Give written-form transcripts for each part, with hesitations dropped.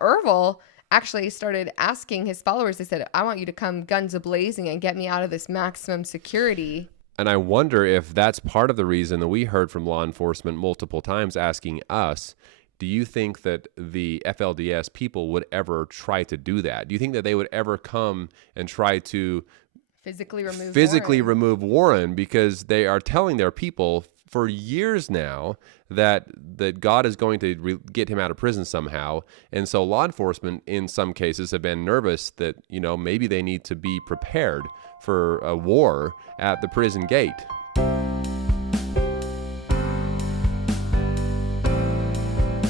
Ervil actually started asking his followers, they said, I want you to come guns a-blazing and get me out of this maximum security. And I wonder if that's part of the reason that we heard from law enforcement multiple times asking us, do you think that the FLDS people would ever try to do that? Do you think that they would ever come and try to Physically physically Warren. remove Warren, because they are telling their people for years now that God is going to get him out of prison somehow. And so law enforcement in some cases have been nervous that, maybe they need to be prepared for a war at the prison gate.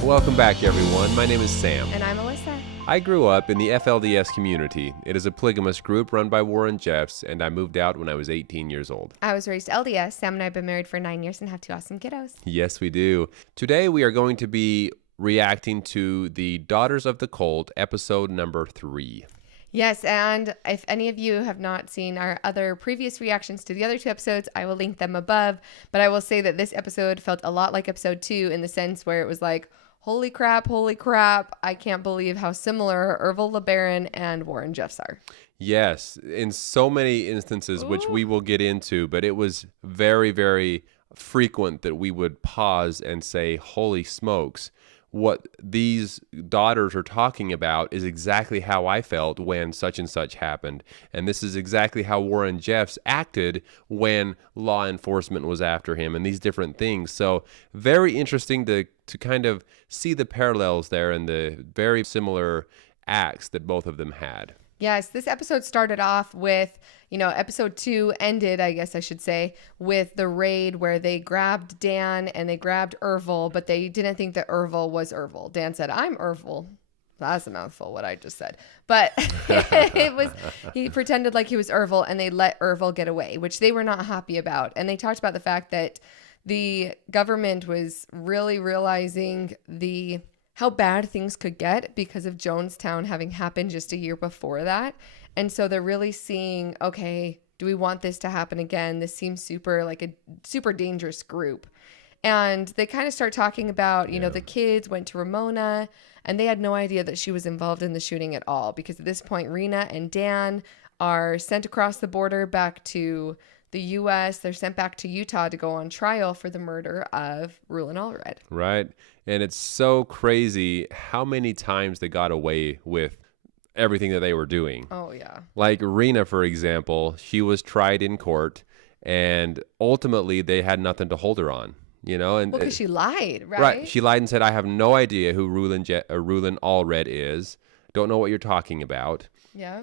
Welcome back, everyone. My name is Sam. And I'm Alyssa. I grew up in the FLDS community. It is a polygamous group run by Warren Jeffs, and I moved out when I was 18 years old. I was raised LDS. Sam and I have been married for 9 years and have 2 awesome kiddos. Yes, we do. Today, we are going to be reacting to the Daughters of the Cult, episode number 3. Yes, and if any of you have not seen our other previous reactions to the other 2 episodes, I will link them above. But I will say that this episode felt a lot like episode 2 in the sense where it was like, holy crap, I can't believe how similar Ervil LeBaron and Warren Jeffs are. Yes, in so many instances, which we will get into, but it was very, very frequent that we would pause and say, holy smokes, what these daughters are talking about is exactly how I felt when such and such happened. And this is exactly how Warren Jeffs acted when law enforcement was after him and these different things. So very interesting to kind of see the parallels there and the very similar acts that both of them had. Yes, this episode started off with, episode 2 ended, I guess I should say, with the raid where they grabbed Dan and they grabbed Ervil, but they didn't think that Ervil was Ervil. Dan said, I'm Ervil. That's a mouthful, what I just said. But he pretended like he was Ervil, and they let Ervil get away, which they were not happy about. And they talked about the fact that the government was really realizing how bad things could get because of Jonestown having happened just a year before that. And so they're really seeing, okay, do we want this to happen again? This seems like a super dangerous group. And they kind of start talking about, the kids went to Ramona and they had no idea that she was involved in the shooting at all, because at this point, Rena and Dan are sent across the border back to the U.S. They're sent back to Utah to go on trial for the murder of Rulon Allred. Right. And it's so crazy how many times they got away with everything that they were doing. Oh, yeah. Like Rena, for example, she was tried in court, and ultimately they had nothing to hold her on, And because she lied, right? Right. She lied and said, I have no idea who Rulon Allred is. Don't know what you're talking about. Yeah.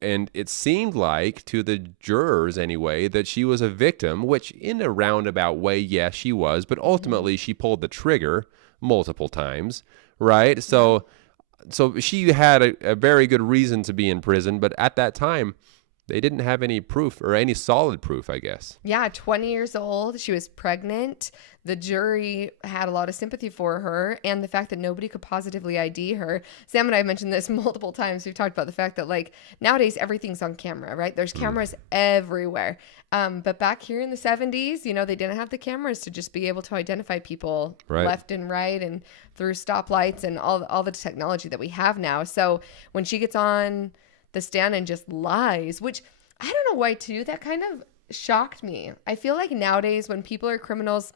And it seemed like, to the jurors anyway, that she was a victim, which in a roundabout way, yes, she was. But ultimately, she pulled the trigger multiple times, right? So she had a very good reason to be in prison. But at that time, they didn't have any proof, or any solid proof, I guess. Yeah, 20 years old. She was pregnant. The jury had a lot of sympathy for her, and the fact that nobody could positively ID her. Sam and I have mentioned this multiple times. We've talked about the fact that, nowadays everything's on camera, right? There's cameras everywhere. But back here in the 70s, they didn't have the cameras to just be able to identify people left and right and through stoplights and all the technology that we have now. So when she gets on the stand and just lies, which I don't know why too, that kind of shocked me. I feel like nowadays when people are criminals,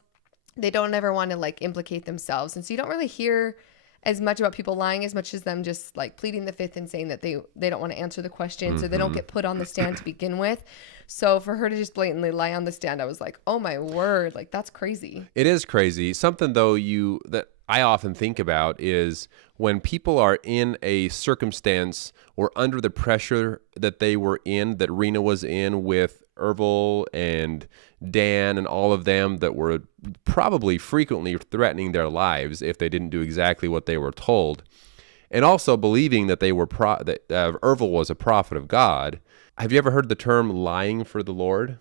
they don't ever want to implicate themselves, and so you don't really hear as much about people lying as much as them just pleading the fifth and saying that they don't want to answer the questions or they don't get put on the stand to begin with. So for her to just blatantly lie on the stand, I was like, oh my word, that's crazy. It is crazy. Something though that I often think about is when people are in a circumstance or under the pressure that they were in, that Rena was in with Ervil and Dan and all of them, that were probably frequently threatening their lives if they didn't do exactly what they were told, and also believing that that Ervil was a prophet of God. Have you ever heard the term lying for the Lord?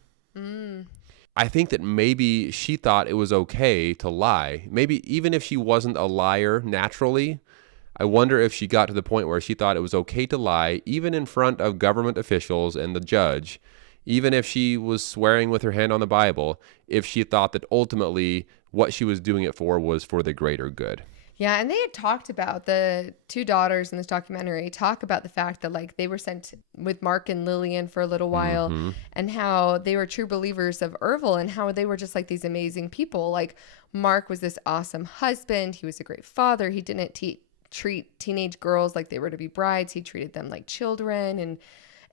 I think that maybe she thought it was okay to lie. Maybe even if she wasn't a liar naturally, I wonder if she got to the point where she thought it was okay to lie, even in front of government officials and the judge, even if she was swearing with her hand on the Bible, if she thought that ultimately what she was doing it for was for the greater good. Yeah, and they had talked about the two daughters in this documentary talk about the fact that like they were sent with Mark and Lillian for a little while and how they were true believers of Ervil and how they were just like these amazing people. Like Mark was this awesome husband. He was a great father. He didn't treat teenage girls like they were to be brides. He treated them like children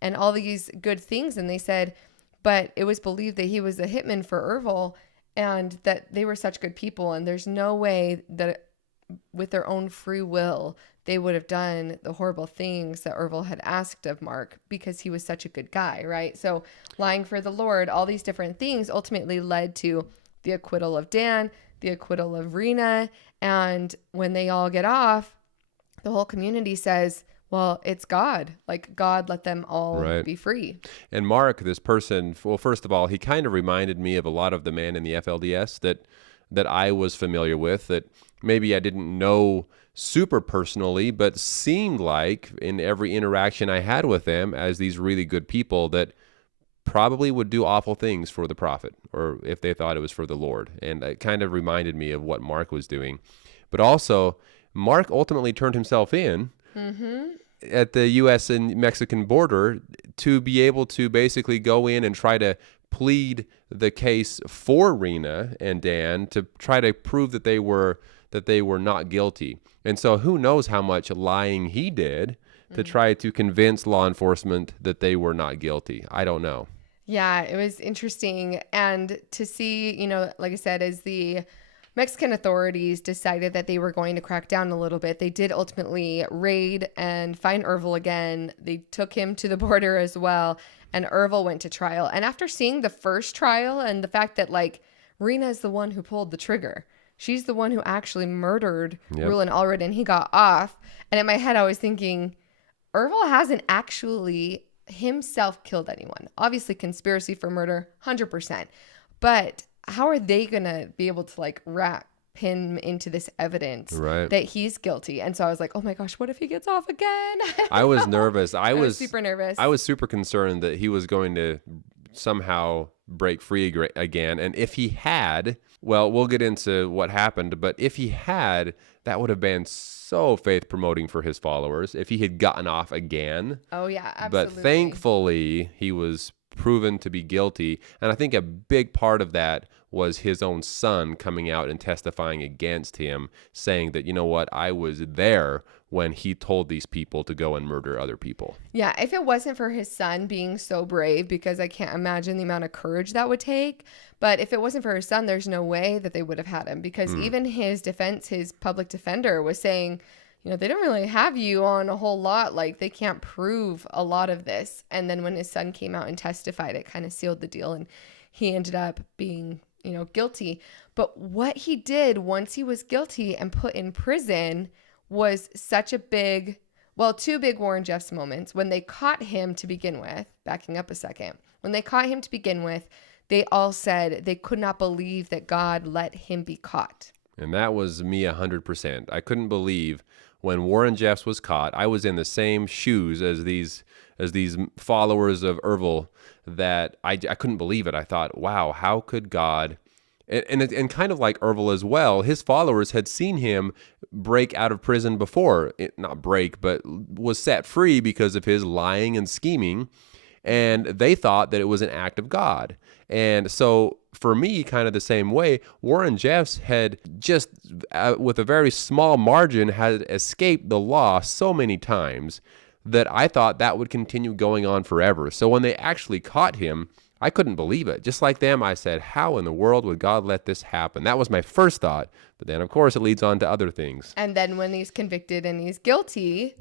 and all these good things. And they said, but it was believed that he was a hitman for Ervil and that they were such good people. And there's no way that with their own free will, they would have done the horrible things that Ervil had asked of Mark because he was such a good guy, right? So lying for the Lord, all these different things ultimately led to the acquittal of Dan, the acquittal of Rena. And when they all get off, the whole community says, well, it's God. Like God let them all be free. And Mark, this person, well, first of all, he kind of reminded me of a lot of the men in the FLDS that I was familiar with, that maybe I didn't know super personally, but seemed like in every interaction I had with them as these really good people that probably would do awful things for the prophet, or if they thought it was for the Lord. And it kind of reminded me of what Mark was doing. But also, Mark ultimately turned himself in at the U.S. and Mexican border to be able to basically go in and try to plead the case for Rena and Dan to try to prove that they were not guilty. And so who knows how much lying he did to try to convince law enforcement that they were not guilty. I don't know. Yeah, it was interesting. And to see, you know, like I said, as the Mexican authorities decided that they were going to crack down a little bit, they did ultimately raid and find Ervil again. They took him to the border as well, and Ervil went to trial. And after seeing the first trial and the fact that like Rena is the one who pulled the trigger, she's the one who actually murdered Rulon Allred, and he got off. And in my head, I was thinking, Ervil hasn't actually himself killed anyone. Obviously, conspiracy for murder, 100%. But how are they going to be able to like wrap him into this evidence that he's guilty? And so I was like, oh my gosh, what if he gets off again? I was nervous. I was super nervous. I was super concerned that he was going to somehow break free again. And if he had, well, we'll get into what happened, but if he had, that would have been so faith promoting for his followers if he had gotten off again. Oh yeah, absolutely. But thankfully, he was proven to be guilty. And I think a big part of that was his own son coming out and testifying against him, saying that, you know what, I was there when he told these people to go and murder other people. Yeah, if it wasn't for his son being so brave, because I can't imagine the amount of courage that would take, but if it wasn't for his son, there's no way that they would have had him, because even his defense, his public defender was saying, you know, they don't really have you on a whole lot. Like, they can't prove a lot of this. And then when his son came out and testified, it kind of sealed the deal, and he ended up being, you know, guilty. But what he did once he was guilty and put in prison was such a big, well, two big Warren Jeffs moments. When they caught him to begin with, backing up a second, when they caught him to begin with, they all said they could not believe that God let him be caught. And that was me 100%. I couldn't believe when Warren Jeffs was caught. I was in the same shoes as these followers of Ervil, that I couldn't believe it. I thought, wow, how could God... And kind of like Ervil as well, his followers had seen him break out of prison before. Not break, but was set free because of his lying and scheming. And they thought that it was an act of God. And so for me, kind of the same way, Warren Jeffs had just, with a very small margin, had escaped the law so many times that I thought that would continue going on forever. So when they actually caught him, I couldn't believe it. Just like them, I said, how in the world would God let this happen? That was my first thought. But then, of course, it leads on to other things. And then when he's convicted and he's guilty,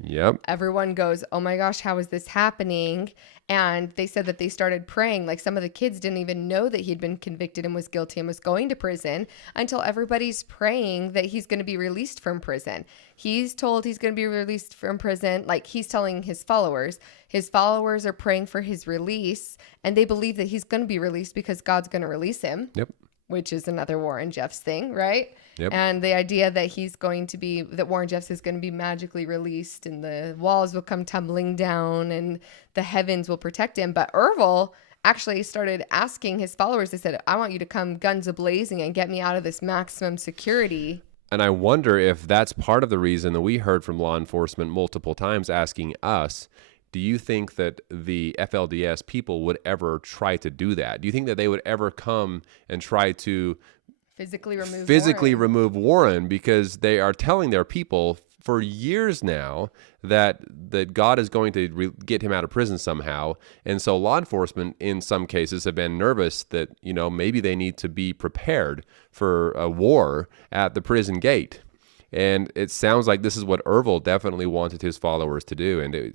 everyone goes, oh my gosh, how is this happening? And they said that they started praying. Like, some of the kids didn't even know that he'd been convicted and was guilty and was going to prison until everybody's praying that he's going to be released from prison. He's told he's going to be released from prison. Like, he's telling his followers. His followers are praying for his release, and they believe that he's going to be released because God's going to release him. Yep. Which is another Warren Jeffs thing, right? Yep. And the idea that that Warren Jeffs is going to be magically released and the walls will come tumbling down and the heavens will protect him. But Ervil actually started asking his followers, they said, I want you to come guns a-blazing and get me out of this maximum security And I wonder if that's part of the reason that we heard from law enforcement multiple times asking us, do you think that the FLDS people would ever try to do that? Do you think that they would ever come and try to physically remove Warren, because they are telling their people for years now that God is going to get him out of prison somehow. And so law enforcement in some cases have been nervous that, maybe they need to be prepared for a war at the prison gate. And it sounds like this is what Ervil definitely wanted his followers to do. And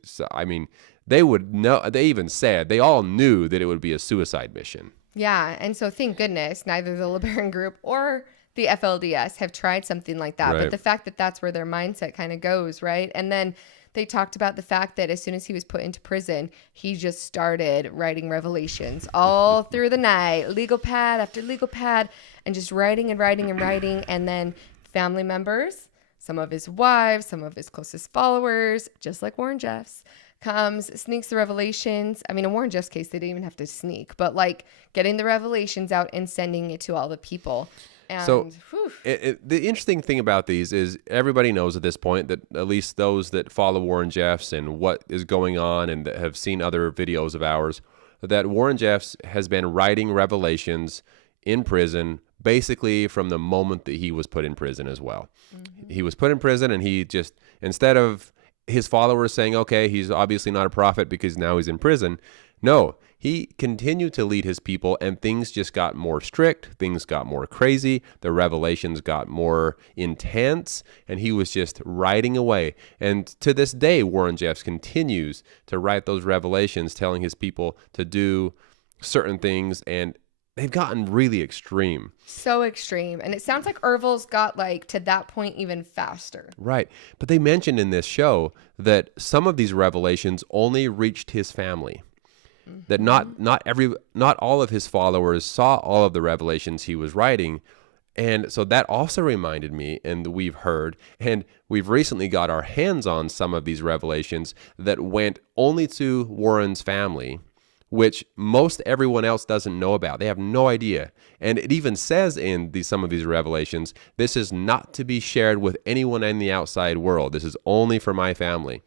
they would know, they even said, they all knew that it would be a suicide mission. Yeah, and so thank goodness neither the LeBaron group or the FLDS have tried something like that. Right. But the fact that that's where their mindset kind of goes, right? And then they talked about the fact that as soon as he was put into prison, he just started writing revelations all through the night, legal pad after legal pad, and just writing and writing and writing. And then family members, some of his wives, some of his closest followers, just like Warren Jeffs, comes, sneaks the revelations. I mean, in Warren Jeff's case, they didn't even have to sneak, but like getting the revelations out and sending it to all the people. And, so the interesting thing about these is everybody knows at this point, that at least those that follow Warren Jeffs and what is going on and that have seen other videos of ours, that Warren Jeffs has been writing revelations in prison basically from the moment that he was put in prison as well. Mm-hmm. He was put in prison, and he just, instead of his followers saying, okay, he's obviously not a prophet because now he's in prison. No, he continued to lead his people, and things just got more strict. Things got more crazy. The revelations got more intense, and he was just writing away. And to this day, Warren Jeffs continues to write those revelations, telling his people to do certain things, and they've gotten really extreme. So extreme. And it sounds like Ervil's got like to that point even faster. Right. But they mentioned in this show that some of these revelations only reached his family. Mm-hmm. That not all of his followers saw all of the revelations he was writing. And so that also reminded me, and we've heard, and we've recently got our hands on some of these revelations that went only to Warren's family, which most everyone else doesn't know about. They have no idea. And it even says in some of these revelations, this is not to be shared with anyone in the outside world. This is only for my family.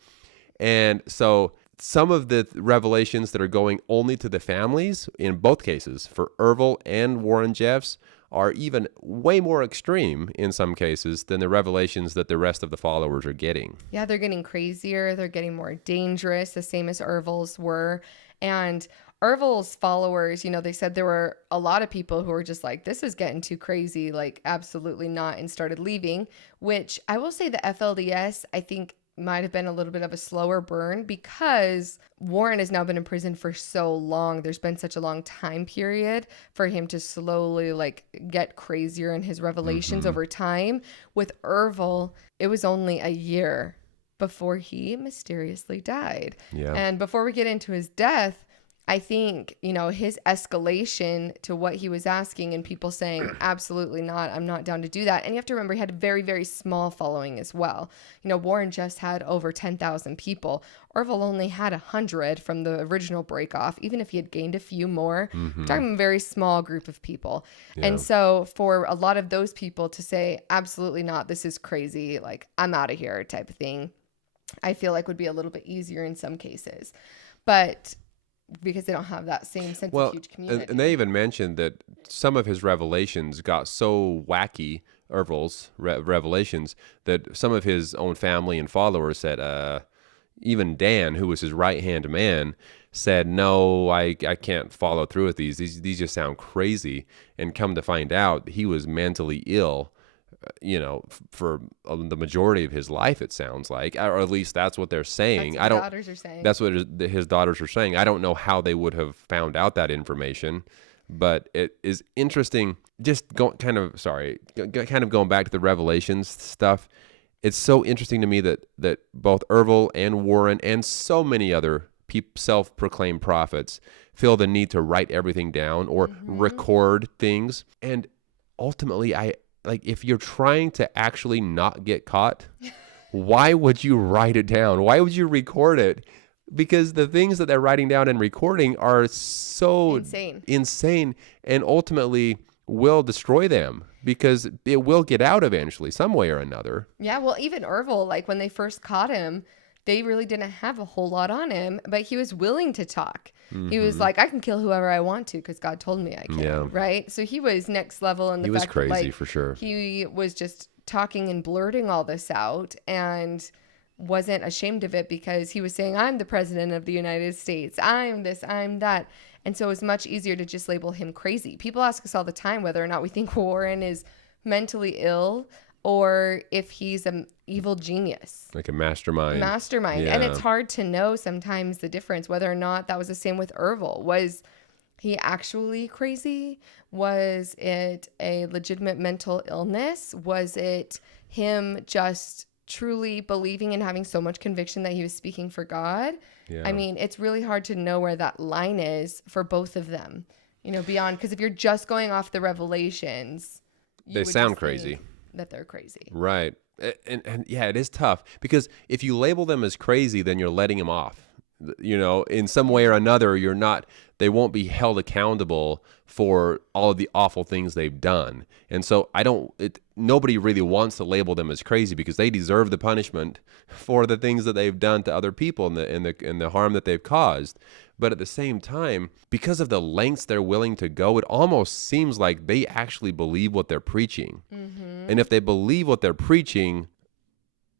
And so some of the revelations that are going only to the families, in both cases, for Ervil and Warren Jeffs, are even way more extreme in some cases than the revelations that the rest of the followers are getting. Yeah, they're getting crazier. They're getting more dangerous, the same as Ervil's were. And Ervil's followers, they said there were a lot of people who were just like, this is getting too crazy, like absolutely not, and started leaving, which I will say the FLDS, I think, might have been a little bit of a slower burn because Warren has now been in prison for so long. There's been such a long time period for him to slowly like get crazier in his revelations over time. With Ervil, it was only a year before he mysteriously died. Yeah. And before we get into his death, I think, his escalation to what he was asking and people saying, absolutely not, I'm not down to do that. And you have to remember, he had a very, very small following as well. Warren just had over 10,000 people. Ervil only had 100 from the original breakoff, even if he had gained a few more. We're talking a very small group of people. Yeah. And so for a lot of those people to say, absolutely not, this is crazy, like, I'm out of here type of thing, I feel like would be a little bit easier in some cases. But because they don't have that same sense of huge community. And they even mentioned that some of his revelations got so wacky, Ervil's revelations, that some of his own family and followers said, even Dan, who was his right-hand man, said, no, I can't follow through with these. These just sound crazy. And come to find out, he was mentally ill, for the majority of his life, it sounds like, or at least that's what they're saying. That's what daughters are saying. That's what his daughters are saying. I don't know how they would have found out that information, but it is interesting. Just kind of going back to the revelations stuff. It's so interesting to me that both Ervil and Warren and so many other self-proclaimed prophets feel the need to write everything down or record things. And ultimately, if you're trying to actually not get caught, why would you write it down? Why would you record it? Because the things that they're writing down and recording are so insane and ultimately will destroy them. because it will get out eventually, some way or another. Yeah, well, even Ervil, like when they first caught him, they really didn't have a whole lot on him, but he was willing to talk. He was like, I can kill whoever I want to because God told me I can, Yeah. right? So he was next level in the He was fact that, crazy like, for sure. he was just talking and blurting all this out and wasn't ashamed of it because he was saying, I'm the president of the United States. I'm this, I'm that. And so it was much easier to just label him crazy. People ask us all the time whether or not we think Warren is mentally ill or if he's an evil genius. Like a mastermind. Yeah. And it's hard to know sometimes the difference, whether or not that was the same with Ervil. Was he actually crazy? Was it a legitimate mental illness? Was it him just truly believing and having so much conviction that he was speaking for God? Yeah. I mean, it's really hard to know where that line is for both of them, beyond, because if you're just going off the revelations, they sound crazy. That they're crazy. Right. And yeah, it is tough because if you label them as crazy, then you're letting them off. In some way or another, they won't be held accountable for all of the awful things they've done. And so nobody really wants to label them as crazy because they deserve the punishment for the things that they've done to other people and the harm that they've caused. But at the same time, because of the lengths they're willing to go, it almost seems like they actually believe what they're preaching. Mm-hmm. And if they believe what they're preaching,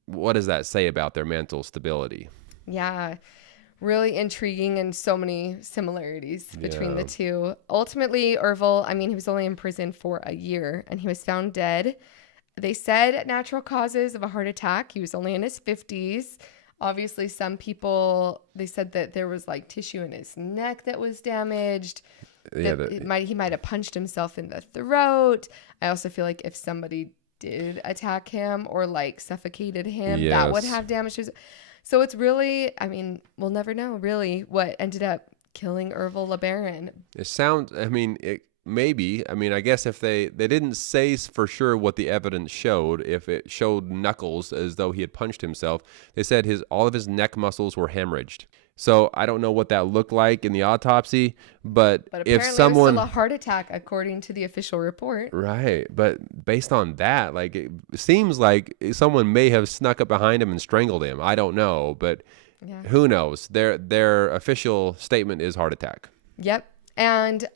what does that say about their mental stability? Yeah. Really intriguing and so many similarities between the two. Ultimately, Ervil, he was only in prison for a year and he was found dead. They said natural causes of a heart attack. He was only in his 50s. Obviously, some people, they said that there was like tissue in his neck that was damaged. Yeah, he might have punched himself in the throat. I also feel like if somebody did attack him or like suffocated him, that would have damage to his. So it's really, we'll never know really what ended up killing Ervil LeBaron. It sounds, maybe. I guess if they didn't say for sure what the evidence showed, if it showed knuckles as though he had punched himself, they said all of his neck muscles were hemorrhaged. So I don't know what that looked like in the autopsy, but apparently if someone, it was still a heart attack according to the official report. Right, but based on that, like it seems like someone may have snuck up behind him and strangled him. I don't know, but who knows? Their official statement is heart attack. Yep, and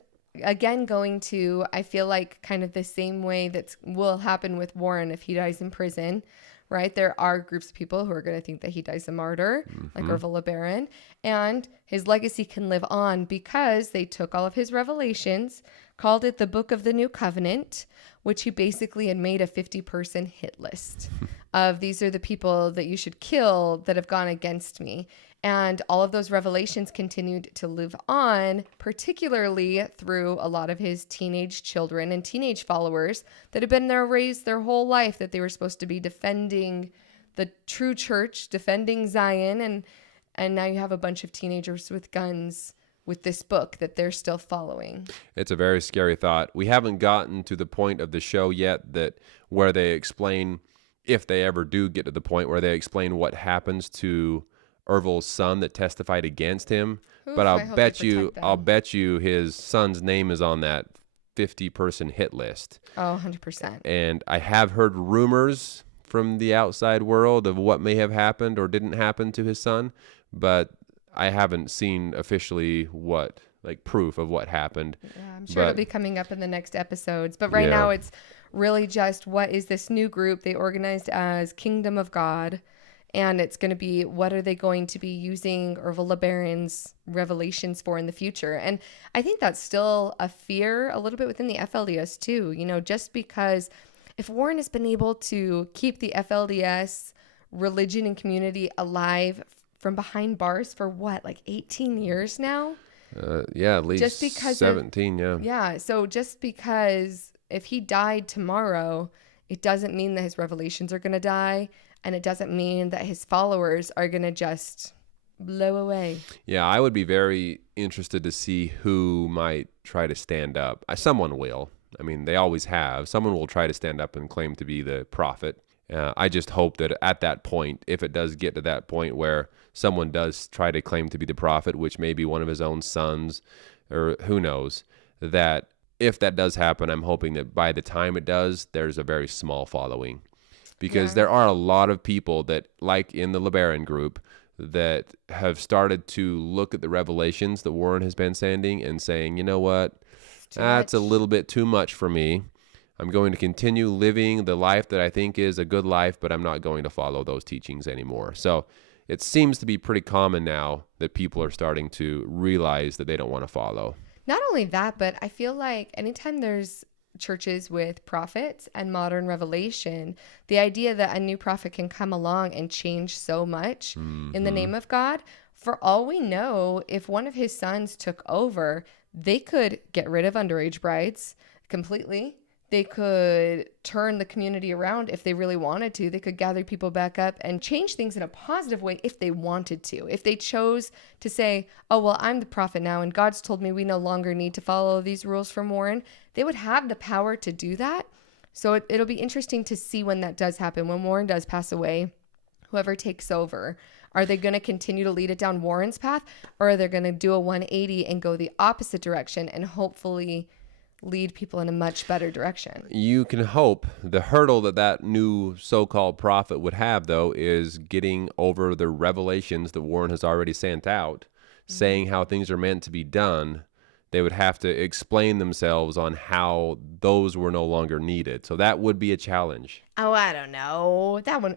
again, I feel like kind of the same way that will happen with Warren if he dies in prison. Right? There are groups of people who are going to think that he dies a martyr, like Ervil LeBaron, and his legacy can live on because they took all of his revelations, called it the Book of the New Covenant, which he basically had made a 50-person hit list of these are the people that you should kill that have gone against me. And all of those revelations continued to live on, particularly through a lot of his teenage children and teenage followers that had been raised their whole life that they were supposed to be defending the true church, defending Zion. And now you have a bunch of teenagers with guns with this book that they're still following. It's a very scary thought. We haven't gotten to the point of the show yet where they explain, if they ever do get to the point where they explain what happens to Ervil's son that testified against him. Oof, but I'll bet you his son's name is on that 50-person hit list. Oh, 100%. And I have heard rumors from the outside world of what may have happened or didn't happen to his son, but I haven't seen officially proof of what happened. Yeah, I'm sure it'll be coming up in the next episodes. But right now it's really just what is this new group they organized as Kingdom of God. And it's going to be, what are they going to be using Ervil LeBaron's revelations for in the future? And I think that's still a fear a little bit within the FLDS too. Just because if Warren has been able to keep the FLDS religion and community alive from behind bars for 18 years now? At least just because 17, Yeah, so just because if he died tomorrow, it doesn't mean that his revelations are going to die. And it doesn't mean that his followers are going to just blow away. Yeah, I would be very interested to see who might try to stand up. Someone will. They always have. Someone will try to stand up and claim to be the prophet. I just hope that at that point, if it does get to that point where someone does try to claim to be the prophet, which may be one of his own sons, or who knows, that if that does happen, I'm hoping that by the time it does, there's a very small following. Because there are a lot of people that, like in the LeBaron group, that have started to look at the revelations that Warren has been sending and saying, you know what, that's a little bit too much for me. I'm going to continue living the life that I think is a good life, but I'm not going to follow those teachings anymore. So it seems to be pretty common now that people are starting to realize that they don't want to follow. Not only that, but I feel like anytime there's churches with prophets and modern revelation, the idea that a new prophet can come along and change so much in the name of God, for all we know, if one of his sons took over, they could get rid of underage brides completely. They could turn the community around if they really wanted to. They could gather people back up and change things in a positive way if they wanted to. If they chose to say, oh, well, I'm the prophet now and God's told me we no longer need to follow these rules from Warren, they would have the power to do that. So it'll be interesting to see when that does happen, when Warren does pass away, whoever takes over. Are they going to continue to lead it down Warren's path, or are they going to do a 180 and go the opposite direction and hopefully lead people in a much better direction? You can hope. The hurdle that new so-called prophet would have, though, is getting over the revelations that Warren has already sent out, saying how things are meant to be done. They would have to explain themselves on how those were no longer needed. So that would be a challenge. Oh, I don't know. That one...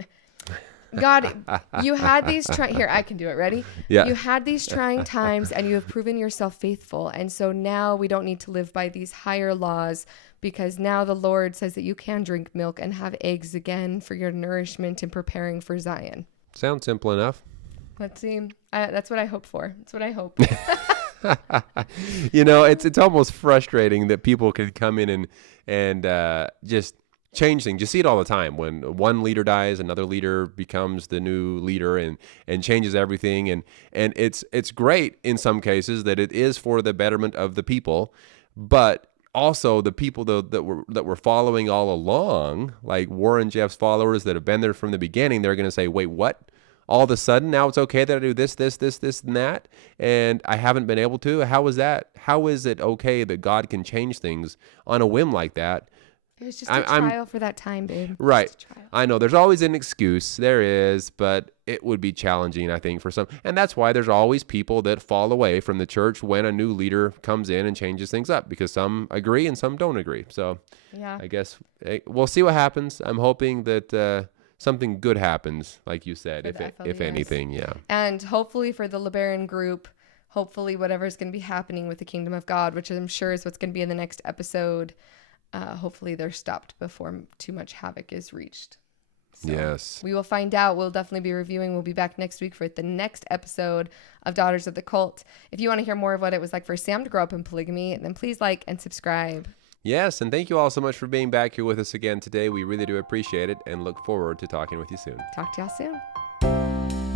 God, you had these here, I can do it. Ready? Yeah. You had these trying times and you have proven yourself faithful. And so now we don't need to live by these higher laws, because now the Lord says that you can drink milk and have eggs again for your nourishment and preparing for Zion. Sounds simple enough. Let's see. That's what I hope for. That's what I hope. It's almost frustrating that people could come in and just change things. You see it all the time. When one leader dies, another leader becomes the new leader and changes everything. And it's great in some cases that it is for the betterment of the people, but also the people that were following all along, like Warren Jeff's followers that have been there from the beginning, they're going to say, wait, what? All of a sudden now it's okay that I do this, and that, and I haven't been able to? How is that? How is it okay that God can change things on a whim like that? It was just a trial for that time, babe. Right. I know there's always an excuse. There is, but it would be challenging, I think, for some. And that's why there's always people that fall away from the church when a new leader comes in and changes things up, because some agree and some don't agree. So yeah, I guess we'll see what happens. I'm hoping that something good happens, like you said, if anything. Yeah. And hopefully for the LeBaron group, hopefully whatever's going to be happening with the kingdom of God, which I'm sure is what's going to be in the next episode, hopefully they're stopped before too much havoc is reached. So yes. We will find out. We'll definitely be reviewing. We'll be back next week for the next episode of Daughters of the Cult. If you want to hear more of what it was like for Sam to grow up in polygamy, then please like and subscribe. Yes, and thank you all so much for being back here with us again today. We really do appreciate it and look forward to talking with you soon. Talk to y'all soon.